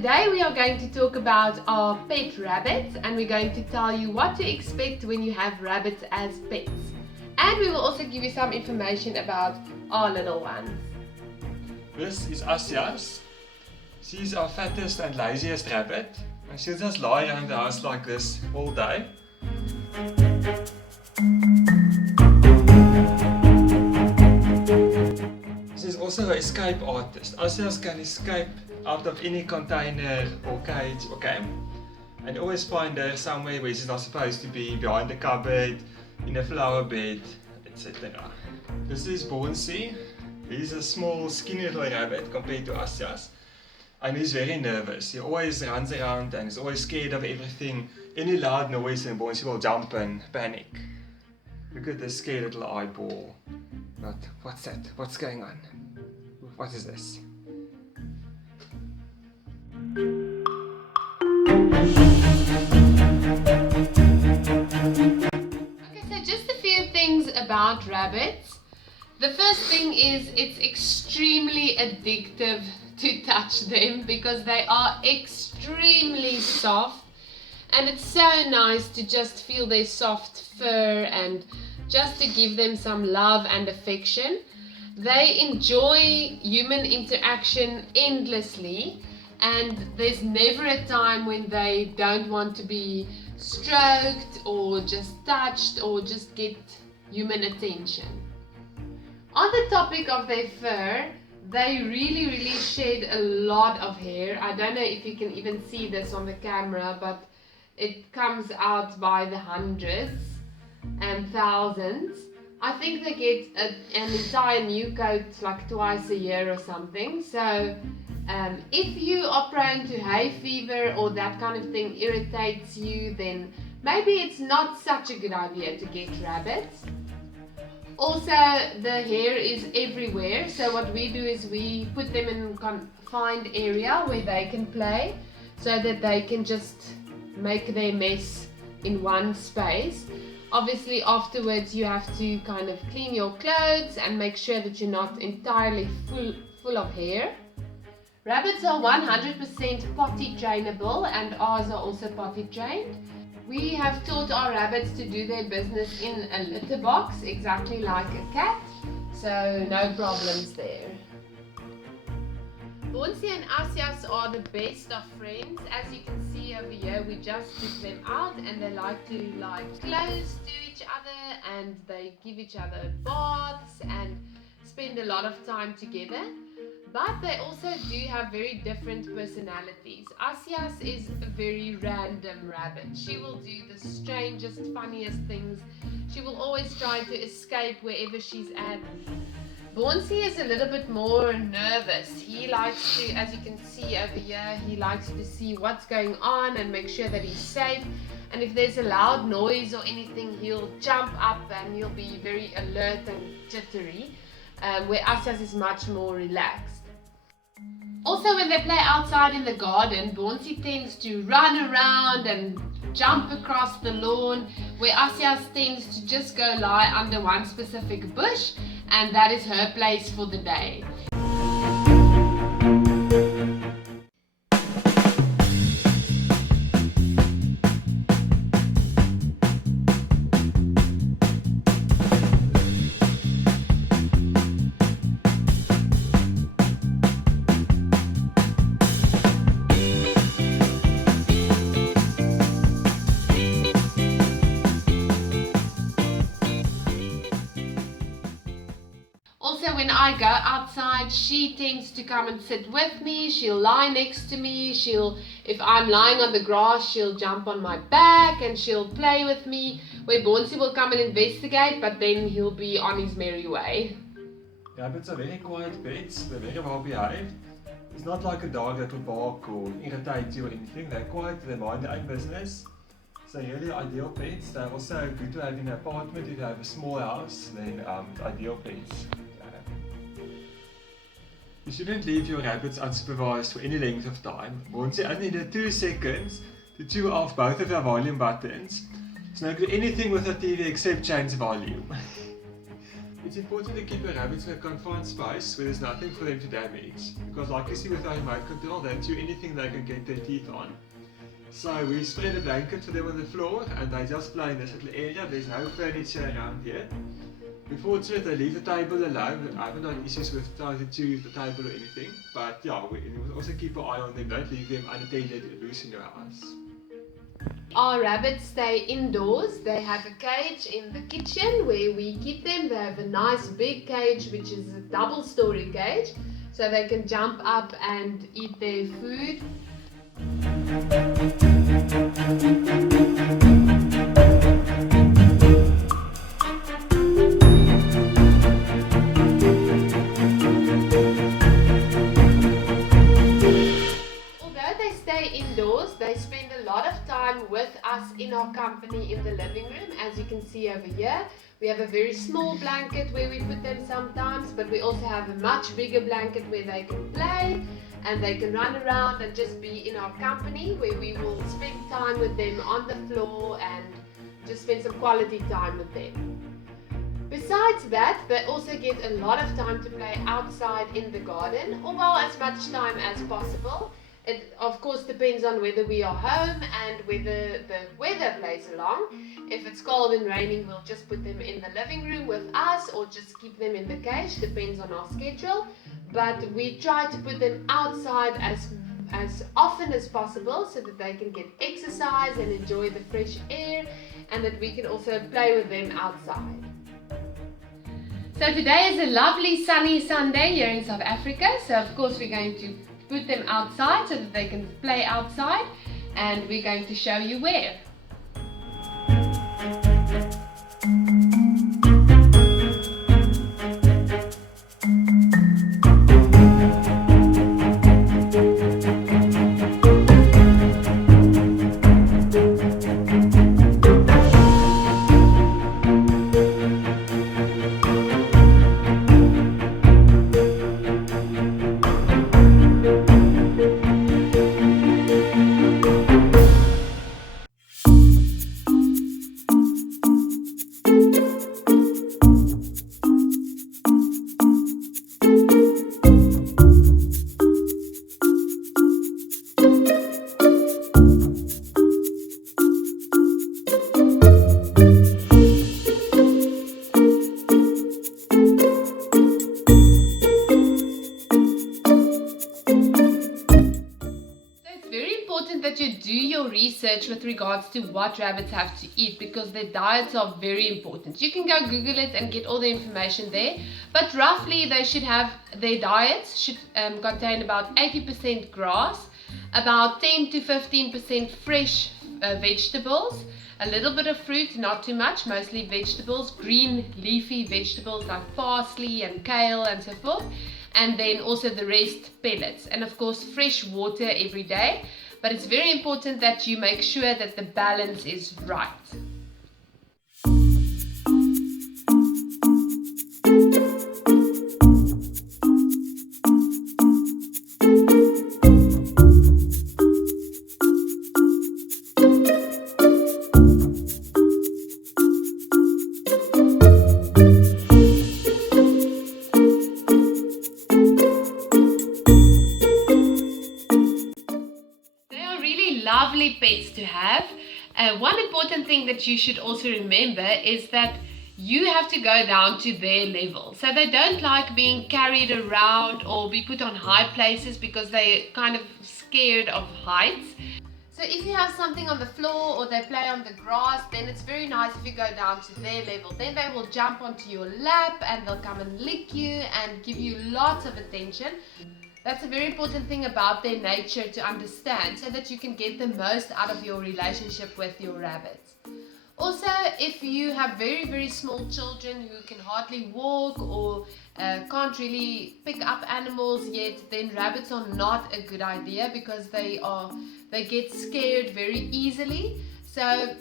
today we are going to talk about our pet rabbits, and we're going to tell you what to expect when you have rabbits as pets. And we will also give you some information about our little ones. This is Asjas. She's our fattest and laziest rabbit, and she'll just lie around the house like this all day. She's also an escape artist. Asjas can escape out of any container or cage or camp, and always find her somewhere where she's not supposed to be, behind the cupboard, in a flower bed, etc. This is Bonsie. He's a small, skinny little rabbit compared to Asjas, and he's very nervous. He always runs around and is always scared of everything. Any loud noise and Bonsie will jump and panic. Look at this scared little eyeball. What's that? What's going on? What is this? Okay, so just a few things about rabbits. The first thing is it's extremely addictive to touch them because they are extremely soft, and it's so nice to just feel their soft fur and just to give them some love and affection. They enjoy human interaction endlessly, and there's never a time when they don't want to be stroked or just touched or just get human attention. On the topic of their fur, they really shed a lot of hair. I don't know if you can even see this on the camera, but it comes out by the hundreds and thousands. I think they get an entire new coat like twice a year or something. So if you are prone to hay fever or that kind of thing irritates you, then maybe it's not such a good idea to get rabbits. Also, the hair is everywhere, so what we do is we put them in a confined area where they can play, so that they can just make their mess in one space. Obviously, afterwards you have to kind of clean your clothes and make sure that you're not entirely full of hair. Rabbits are 100% potty trainable, and ours are also potty trained. We have taught our rabbits to do their business in a litter box, exactly like a cat, so no problems there. Bonsie and Asjas are the best of friends. As you can see over here, we just took them out and they like to lie close to each other, and they give each other baths and spend a lot of time together. But they also do have very different personalities. Asjas is a very random rabbit. She will do the strangest, funniest things. She will always try to escape wherever she's at. Bonsie is a little bit more nervous. He likes to, as you can see over here, he likes to see what's going on and make sure that he's safe. And if there's a loud noise or anything, he'll jump up and he'll be very alert and jittery, where Asjas is much more relaxed. Also, when they play outside in the garden, Bonsie tends to run around and jump across the lawn, where Asjas tends to just go lie under one specific bush, and that is her place for the day. Also, when I go outside, she tends to come and sit with me. She'll lie next to me. If I'm lying on the grass, she'll jump on my back and she'll play with me. Where Bonsie will come and investigate, but then he'll be on his merry way. Rabbits are very quiet pets. They're very well behaved. It's not like a dog that will bark or irritate you or anything. They're quiet. They mind their own business. So really ideal pets. They're also good to have in an apartment. If you have a small house, then ideal pets. You shouldn't leave your rabbits unsupervised for any length of time. Bonsie only needed 2 seconds to chew off both of her volume buttons. She's not going to do anything with her TV except change volume. It's important to keep the rabbits in a confined space where there's nothing for them to damage, because like you see with our remote control, they'll chew anything they can get their teeth on. So we spread a blanket for them on the floor and they just play in this little area. There's no furniture around here. We're fortunate they leave the table alone. I haven't had issues with trying to chew the table or anything, but yeah, we also keep an eye on them. Don't leave them unattended loose in your house. Our rabbits stay indoors. They have a cage in the kitchen where we keep them. They have a nice big cage, which is a double-story cage, so they can jump up and eat their food. Indoors, they spend a lot of time with us in our company in the living room. As you can see over here, we have a very small blanket where we put them sometimes, but we also have a much bigger blanket where they can play and they can run around and just be in our company, where we will spend time with them on the floor and just spend some quality time with them. Besides that, they also get a lot of time to play outside in the garden, or well, as much time as possible. It of course depends on whether we are home and whether the weather plays along. If it's cold and raining, we'll just put them in the living room with us or just keep them in the cage, depends on our schedule. But we try to put them outside as often as possible so that they can get exercise and enjoy the fresh air, and that we can also play with them outside. So today is a lovely sunny Sunday here in South Africa, so of course we're going to put them outside so that they can play outside, and we're going to show you where. That you do your research with regards to what rabbits have to eat, because their diets are very important. You can go Google it and get all the information there, but roughly they should have, their diets should contain about 80% grass, about 10 to 15% fresh vegetables, a little bit of fruit, not too much, mostly vegetables, green leafy vegetables like parsley and kale and so forth, and then also the rest pellets, and of course fresh water every day. But it's very important that you make sure that the balance is right. Lovely pets to have. One important thing that you should also remember is that you have to go down to their level. So they don't like being carried around or be put on high places because they're kind of scared of heights. So if you have something on the floor or they play on the grass, then it's very nice if you go down to their level. Then they will jump onto your lap and they'll come and lick you and give you lots of attention. That's a very important thing about their nature to understand, so that you can get the most out of your relationship with your rabbits. Also, if you have very, very small children who can hardly walk or can't really pick up animals yet, then rabbits are not a good idea because they get scared very easily. So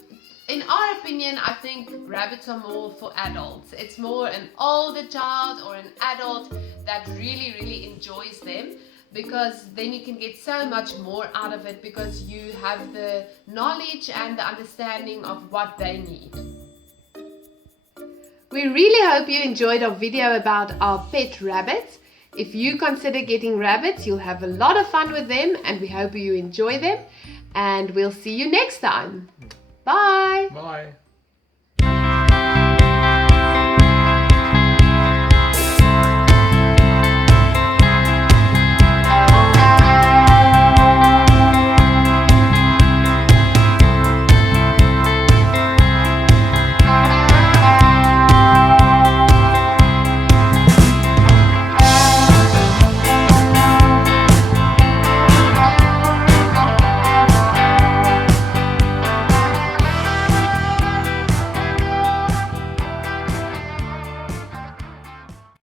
in our opinion, I think rabbits are more for adults. It's more an older child or an adult that really, really enjoys them, because then you can get so much more out of it because you have the knowledge and the understanding of what they need. We really hope you enjoyed our video about our pet rabbits. If you consider getting rabbits, you'll have a lot of fun with them, and we hope you enjoy them. And we'll see you next time. Bye. Bye.